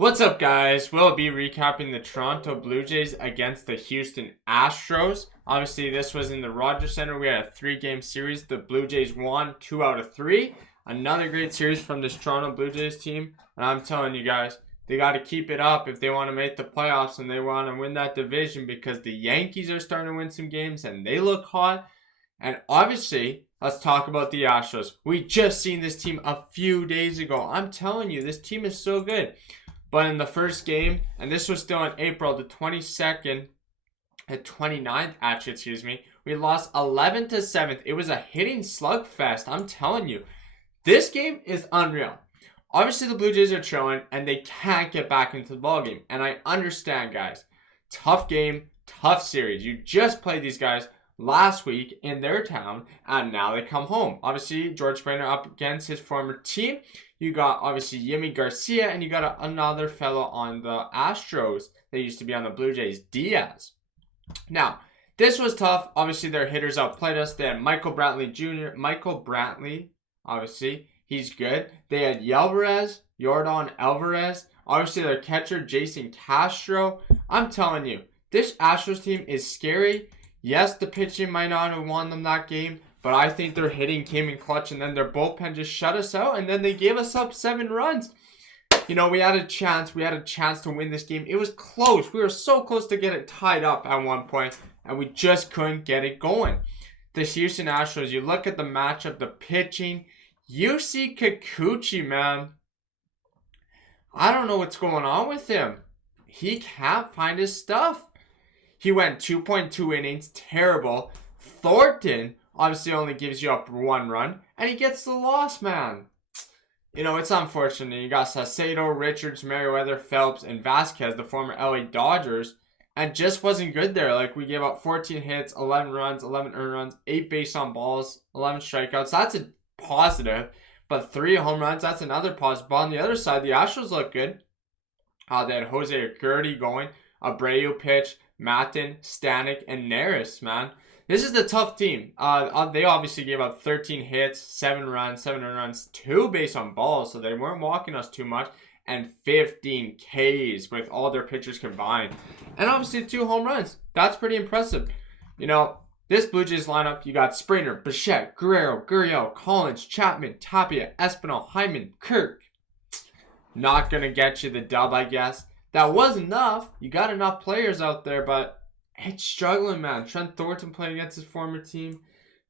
What's up, guys? We'll be recapping the Toronto Blue Jays against the Houston Astros. Obviously, this was in the Rogers Center. We had a 3-game series. The Blue Jays won 2 out of 3. Another great series from this Toronto Blue Jays team. And I'm telling you guys, they got to keep it up if they want to make the playoffs and they want to win that division, because the Yankees are starting to win some games and they look hot. And obviously, let's talk about the Astros. We just seen this team a few days ago. I'm telling you, this team is so good. But in the first game, and this was still in April the 22nd, the 29th, actually, we lost 11-7. It was a hitting slugfest. I'm telling you, this game is unreal. Obviously, the Blue Jays are trailing, and they can't get back into the ballgame. And I understand, guys. Tough game, tough series. You just played these guys last week in their town, and now they come home. Obviously, George Springer up against his former team. You got, obviously, Yimi Garcia, and you got another fellow on the Astros that used to be on the Blue Jays, Diaz. Now, this was tough. Obviously, their hitters outplayed us. They had Michael Brantley Jr. Michael Brantley, obviously, he's good. They had Yordan Alvarez. Obviously, their catcher, Jason Castro. I'm telling you, this Astros team is scary. Yes, the pitching might not have won them that game, but I think their hitting came in clutch, and then their bullpen just shut us out, and then they gave us up 7 runs. You know, we had a chance to win this game. It was close. We were so close to get it tied up at one point, and we just couldn't get it going. The Houston Astros, you look at the matchup, the pitching, you see Kikuchi, man. I don't know what's going on with him. He can't find his stuff. He went 2.2 innings, terrible. Thornton obviously only gives you up 1 run, and he gets the loss, man. You know, it's unfortunate. You got Saucedo, Richards, Merriweather, Phelps, and Vasquez, the former LA Dodgers, and just wasn't good there. Like, we gave up 14 hits, 11 runs, 11 earned runs, 8 base on balls, 11 strikeouts. That's a positive, but 3 home runs, that's another positive. But on the other side, the Astros look good. They had Jose Urquidy going, Abreu pitch, Matin, Stanek, and Neris, man. This is a tough team. They obviously gave up 13 hits, 7 runs, 7 earned runs, 2 base on balls, so they weren't walking us too much, and 15 Ks with all their pitchers combined. And obviously 2 home runs. That's pretty impressive. You know, this Blue Jays lineup, you got Springer, Bichette, Guerrero, Gurriel, Collins, Chapman, Tapia, Espinal, Hyman, Kirk. Not going to get you the dub, I guess. That was enough. You got enough players out there, but it's struggling, man. Trent Thornton playing against his former team.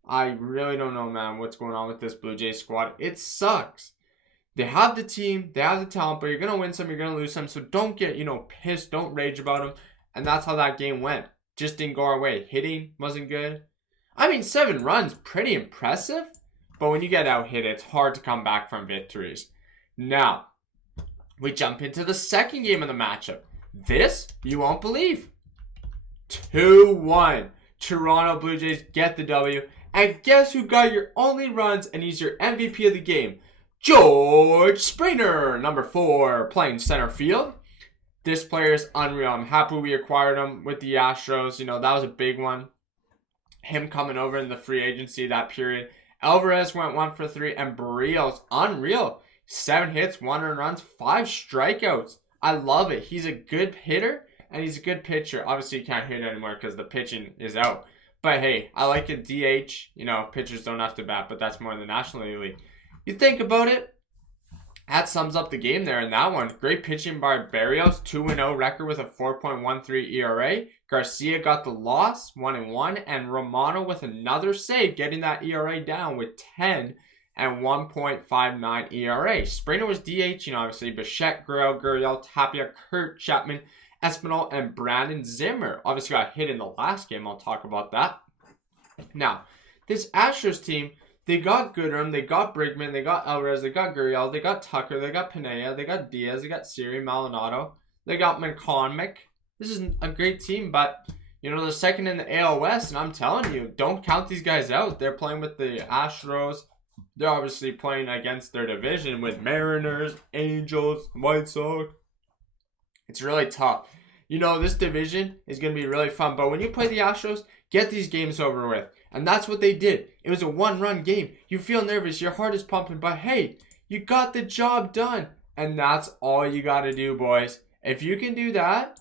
I really don't know, man, what's going on with this Blue Jays squad. It sucks. They have the team, they have the talent, but you're going to win some, you're going to lose some. So don't get, pissed. Don't rage about them. And that's how that game went. Just didn't go our way. Hitting wasn't good. I mean, 7 runs, pretty impressive. But when you get out hit, it's hard to come back from victories. Now, we jump into the second game of the matchup. This, you won't believe. 2-1. Toronto Blue Jays get the W. And guess who got your only runs and he's your MVP of the game? George Springer, number 4, playing center field. This player is unreal. I'm happy we acquired him with the Astros. You know, that was a big one. Him coming over in the free agency that period. Alvarez went 1 for 3, and Barrios, unreal. 7 hits, 1 earned runs, 5 strikeouts. I love it. He's a good hitter, and he's a good pitcher. Obviously, he can't hit anymore because the pitching is out. But hey, I like a DH. You know, pitchers don't have to bat, but that's more in the National League. You think about it, that sums up the game there in that one. Great pitching by Barrios, 2-0 record with a 4.13 ERA. Garcia got the loss, 1-1, and Romano with another save, getting that ERA down with 10 and 1.59 ERA. Springer was DH, obviously. Bichette, Guerrero, Gurriel, Tapia, Kurt, Chapman, Espinal, and Brandon Zimmer. Obviously got hit in the last game. I'll talk about that. Now, this Astros team, they got Goodrum, they got Bregman, they got Alvarez, they got Gurriel, they got Tucker, they got Pineda, they got Diaz, they got Siri, Maldonado, they got McCormick. This is a great team, but, they're second in the AL West, and I'm telling you, don't count these guys out. They're playing with the Astros. They're obviously playing against their division with Mariners, Angels, White Sox. It's really tough. This division is going to be really fun, but when you play the Astros, get these games over with. And that's what they did. It was a 1-run game. You feel nervous. Your heart is pumping. But hey, you got the job done. And that's all you got to do, boys. If you can do that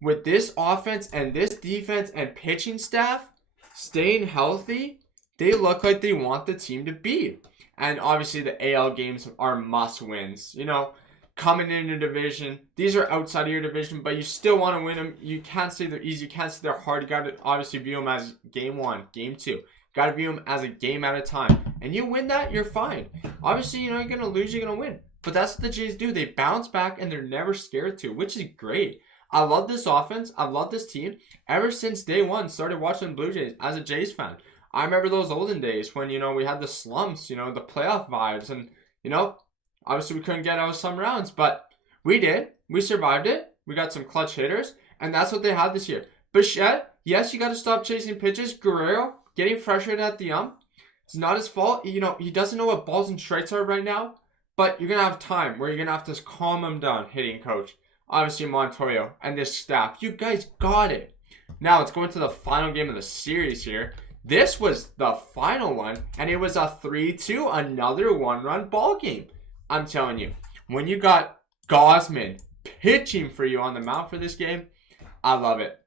with this offense and this defense and pitching staff staying healthy, they look like they want the team to beat. And obviously the AL games are must wins. You know, coming into division, these are outside of your division, but you still want to win them. You can't say they're easy. You can't say they're hard. You got to obviously view them as game 1, game 2. Got to view them as a game at a time. And you win that, you're fine. Obviously, you know, you're going to lose, you're going to win. But that's what the Jays do. They bounce back and they're never scared to, which is great. I love this offense. I love this team. Ever since day one, started watching the Blue Jays as a Jays fan. I remember those olden days when, you know, we had the slumps, you know, the playoff vibes. And, you know, obviously we couldn't get out of some rounds. But we did. We survived it. We got some clutch hitters. And that's what they had this year. Bichette, yes, you got to stop chasing pitches. Guerrero, getting frustrated at the ump. It's not his fault. You know, he doesn't know what balls and strikes are right now. But you're going to have time where you're going to have to calm him down, hitting coach. Obviously, Montoyo and this staff. You guys got it. Now, let's go into the final game of the series here. This was the final one, and it was a 3-2, another one-run ball game. I'm telling you, when you got Gausman pitching for you on the mound for this game, I love it.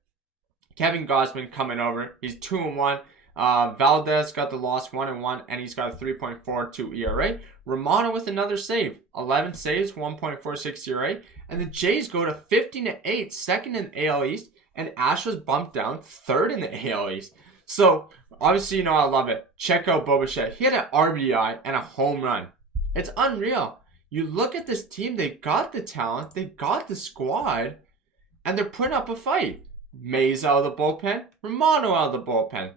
Kevin Gausman coming over. He's 2-1. Valdez got the loss 1-1, and he's got a 3.42 ERA. Romano with another save, 11 saves, 1.46 ERA, and the Jays go to 15-8, second in the AL East, and Astros bumped down third in the AL East. So obviously, you know, I love it. Check out Bo Bichette. He had an RBI and a home run. It's unreal. You look at this team; they got the talent, they got the squad, and they're putting up a fight. Mays out of the bullpen, Romano out of the bullpen.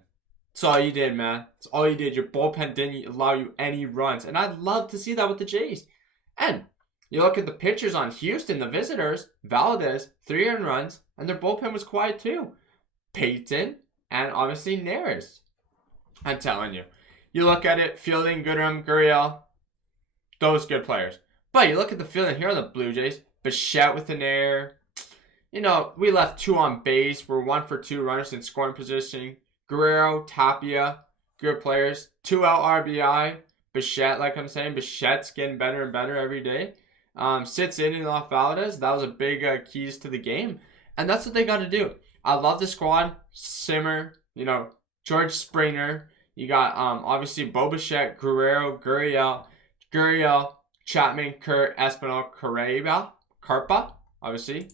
That's all you did, man. That's all you did. Your bullpen didn't allow you any runs. And I'd love to see that with the Jays. And you look at the pitchers on Houston, the visitors, Valdez, 3 earned runs, and their bullpen was quiet too. Peyton, and obviously Neris. I'm telling you. You look at it, fielding, Goodrum, Gurriel, those good players. But you look at the fielding here on the Blue Jays, Bichette with an error. You know, we left 2 on base. We're 1 for 2 runners in scoring position. Guerrero, Tapia, good players. 2 out RBI. Bichette, like I'm saying, Bichette's getting better and better every day. Sits in and off Valdez. That was a big keys to the game. And that's what they got to do. I love the squad. Simmer, you know, George Springer. You got obviously Bo Bichette, Guerrero, Gurriel, Chapman, Kurt, Espinal, Carpa, obviously,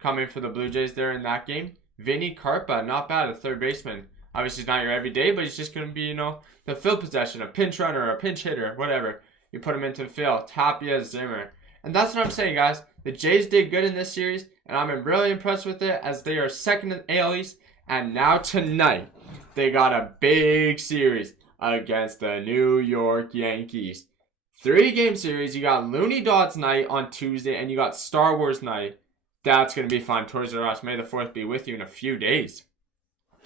coming for the Blue Jays there in that game. Vinny Carpa, not bad, a third baseman. Obviously, he's not your everyday, but he's just going to be, you know, the field possession, a pinch runner, a pinch hitter, whatever. You put him into the field. Tapia, Zimmer. And that's what I'm saying, guys. The Jays did good in this series, and I'm really impressed with it as they are second in the AL East. And now tonight, they got a big series against the New York Yankees. 3-game series. You got Looney Dots night on Tuesday, and you got Star Wars night. That's going to be fun. Toys R Us, May the 4th be with you in a few days.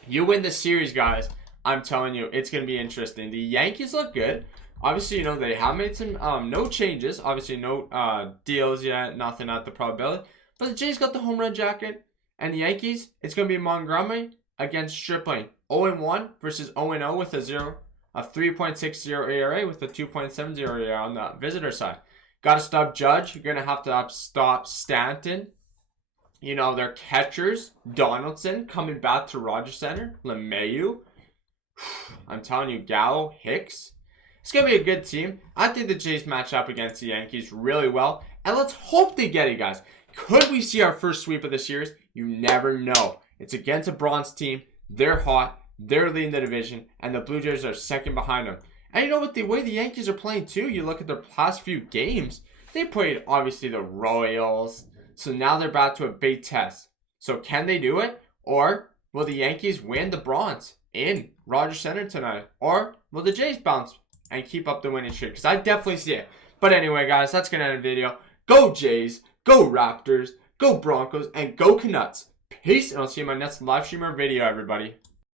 You win this series, guys. I'm telling you, it's going to be interesting. The Yankees look good. Obviously, you know, they have made some no changes. Obviously, no deals yet. Nothing at the probability. But the Jays got the home run jacket. And the Yankees, it's going to be Montgomery against Stripling. 0-1 versus 0-0 with a 3.60 ERA with a 2.70 ERA on the visitor side. Got to stop Judge. You're going to have to stop Stanton. You know, their catchers, Donaldson, coming back to Rogers Center. LeMahieu. I'm telling you, Gallo, Hicks. It's going to be a good team. I think the Jays match up against the Yankees really well. And let's hope they get it, guys. Could we see our first sweep of the series? You never know. It's against a bronze team. They're hot. They're leading the division. And the Blue Jays are second behind them. And you know what? The way the Yankees are playing, too, you look at their past few games. They played, obviously, the Royals. So now they're back to a big test. So can they do it? Or will the Yankees win the bronze in Rogers Center tonight? Or will the Jays bounce and keep up the winning streak? Because I definitely see it. But anyway, guys, that's going to end the video. Go Jays, go Raptors, go Broncos, and go Canucks. Peace, and I'll see you in my next live stream or video, everybody.